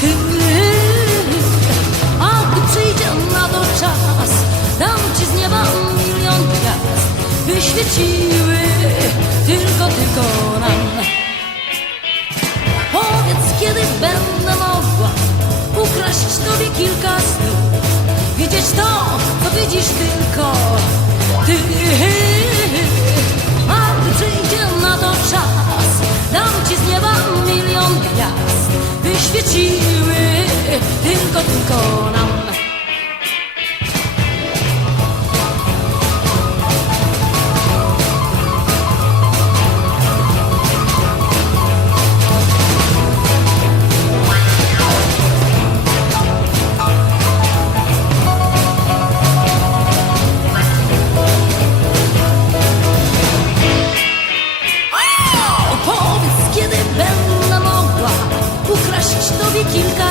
ty. A gdy przyjdzie na to czas, dam ci z nieba milion gwiazd, by świeciły tylko, tylko nam. Powiedz, kiedy będę mogła ukraść tobie kilka snów, widzieć to, co widzisz tylko ty. Nieba milion gwiazd, by świeciły tylko, tylko nam. kilka